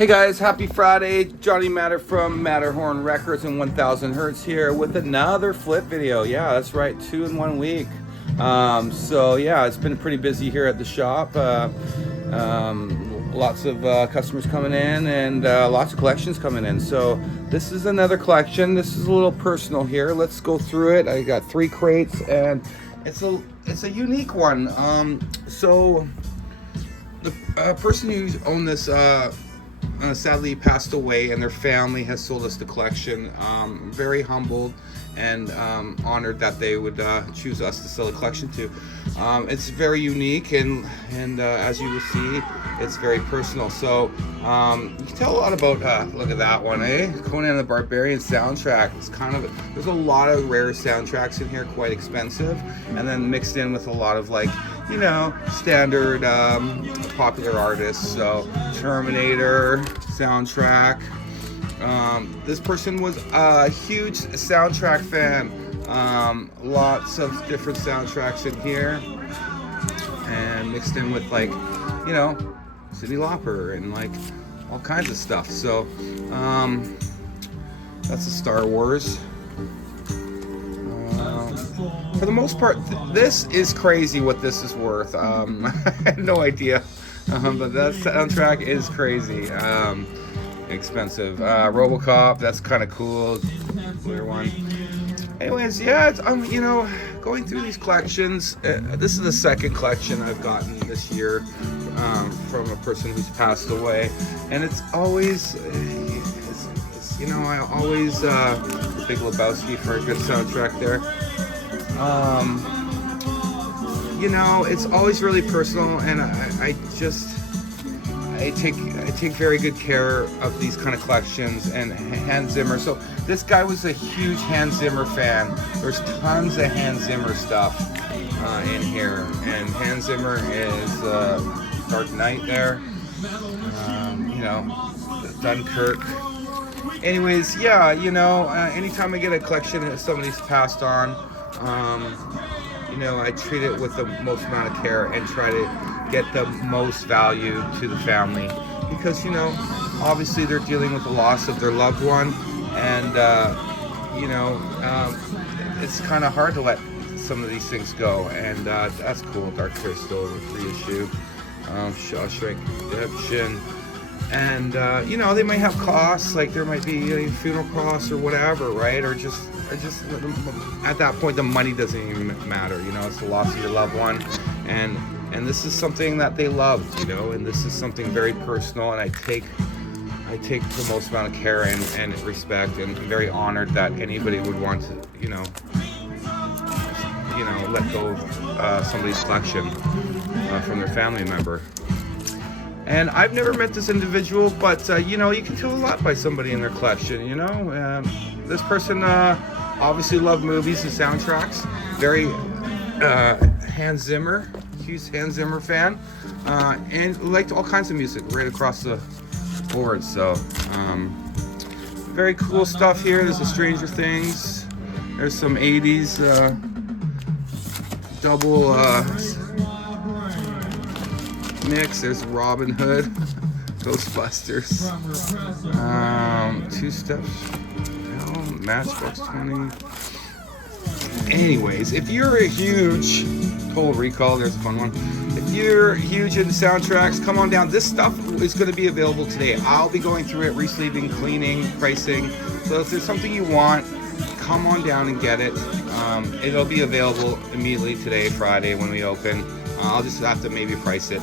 Hey guys, happy Friday. Johnny Matter from Matterhorn Records and 1000 Hertz here with another flip video. Yeah, that's right, 2 in 1 week. So yeah, it's been pretty busy here at the shop. Lots of customers coming in and lots of collections coming in. So this is another collection. This is a little personal here. Let's go through it. I got 3 crates and it's a unique one. So the person who owned this sadly passed away, and their family has sold us the collection. Very humbled and honored that they would choose us to sell the collection to. It's very unique, and as you will see, it's very personal. So you can tell a lot about. Look at that one, eh? Conan the Barbarian soundtrack. It's kind of there's a lot of rare soundtracks in here, quite expensive, and then mixed in with a lot of standard popular artists. So Terminator soundtrack. This person was a huge soundtrack fan. Lots of different soundtracks in here, and mixed in with Cyndi Lauper and all kinds of stuff. So that's a Star Wars. For the most part, this is crazy what this is worth. I had no idea, but that soundtrack is crazy. Expensive. RoboCop, that's kind of cool. Clear one. Anyways, yeah, it's, going through these collections. This is the second collection I've gotten this year from a person who's passed away, and it's always, I always Big Lebowski for a good soundtrack there. It's always really personal, and I take very good care of these kind of collections. And Hans Zimmer. So this guy was a huge Hans Zimmer fan. There's tons of Hans Zimmer stuff in here, and Hans Zimmer is Dark Knight there. Dunkirk. Anyways, yeah, anytime I get a collection that somebody's passed on, I treat it with the most amount of care and try to get the most value to the family, because obviously they're dealing with the loss of their loved one, and it's kind of hard to let some of these things go, and that's cool. Dark Crystal, reissue, Shawshank Redemption, and they might have costs, like there might be funeral costs or whatever, right? Or just at that point the money doesn't even matter. It's the loss of your loved one, and this is something that they loved, and this is something very personal, and I take the most amount of care and respect, and I'm very honored that anybody would want to let go of somebody's collection from their family member. And I've never met this individual, but you can tell a lot by somebody in their collection. This person obviously loved movies and soundtracks. Very Hans Zimmer, huge Hans Zimmer fan, and liked all kinds of music right across the board. So very cool stuff here. There's the Stranger Things. There's some 80s double mix. There's Robin Hood, Ghostbusters, 2 Steps, Matchbox 20. Anyways, if you're a huge Total Recall, there's a fun one. If you're huge into soundtracks, come on down. This stuff is going to be available today. I'll be going through it, resleeving, cleaning, pricing. So if there's something you want, come on down and get it. It'll be available immediately today, Friday, when we open. I'll just have to maybe price it.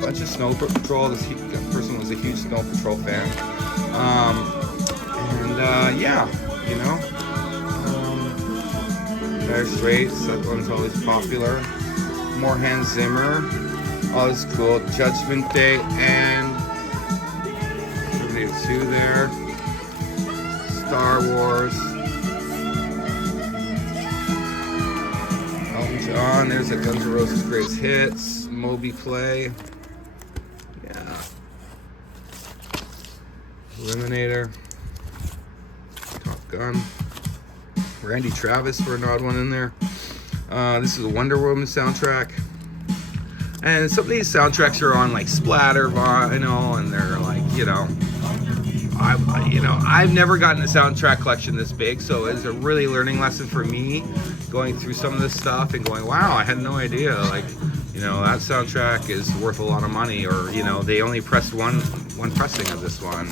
Bunch of Snow Patrol. This person was a huge Snow Patrol fan. Dire Straits, that one's always popular. More Hans Zimmer. Oh, this is cool. Judgment Day and Terminator 2 there. Star Wars. Elton John. There's a Guns N' Roses Greatest Hits. Moby Play. Yeah. Eliminator. Top Gun. Randy Travis for an odd one in there. This is a Wonder Woman soundtrack. And some of these soundtracks are on like Splatter vinyl, and they're like, I've never gotten a soundtrack collection this big, so it's a really learning lesson for me, going through some of this stuff and going, wow, I had no idea, like, that soundtrack is worth a lot of money, or they only pressed one pressing of this one.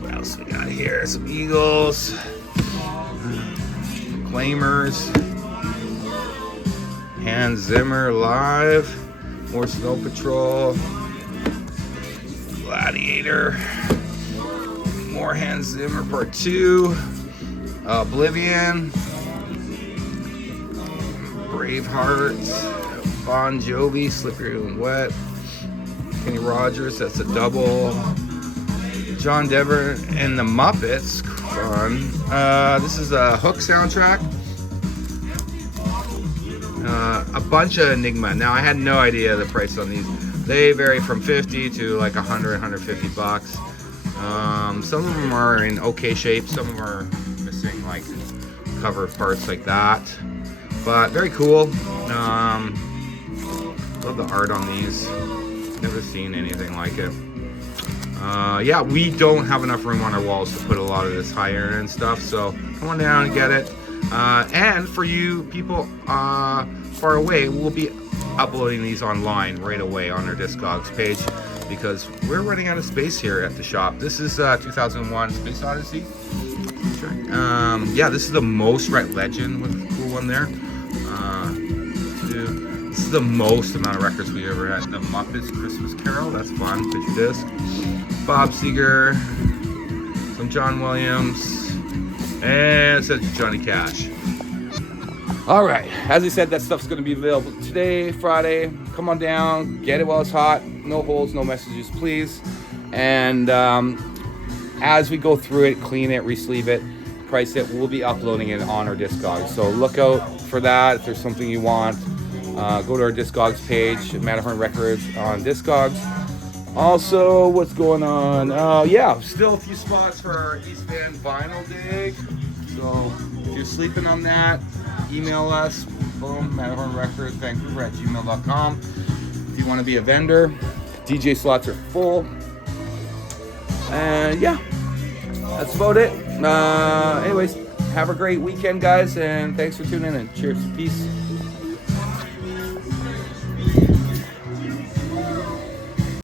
What else we got here? Some Eagles, Proclaimers, Hans Zimmer live, more Snow Patrol, Gladiator, more Hans Zimmer Part 2, Oblivion, Braveheart, Bon Jovi, Slippery When Wet, Kenny Rogers, that's a double, John Denver and the Muppets, fun. This is a Hook soundtrack. A bunch of Enigma. Now, I had no idea the price on these. They vary from 50 to like 100, 150 bucks. Some of them are in okay shape. Some of them are missing like cover parts like that. But very cool. Love the art on these. Never seen anything like it. Yeah, we don't have enough room on our walls to put a lot of this higher end stuff. So come on down and get it. And for you people far away, we'll be uploading these online right away on our Discogs page, because we're running out of space here at the shop. This is 2001 Space Odyssey. Yeah, this is the most Legend with a cool one there. This is the most amount of records we ever had. The Muppets Christmas Carol, that's fun, picture disc. Bob Seger, some John Williams, and it says Johnny Cash. All right, as I said, that stuff's going to be available today, Friday. Come on down, get it while it's hot. No holds, no messages, please. And as we go through it, clean it, re-sleeve it, price it, we'll be uploading it on our Discogs. So look out for that. If there's something you want, go to our Discogs page, Matterhorn Records on Discogs. Also, what's going on? Yeah, still a few spots for our East Van vinyl dig. So if you're sleeping on that, email us, boom, Matterhorn Records, Vancouver @gmail.com. If you want to be a vendor, DJ slots are full. And yeah, that's about it. Anyways, have a great weekend, guys, and thanks for tuning in. Cheers. Peace.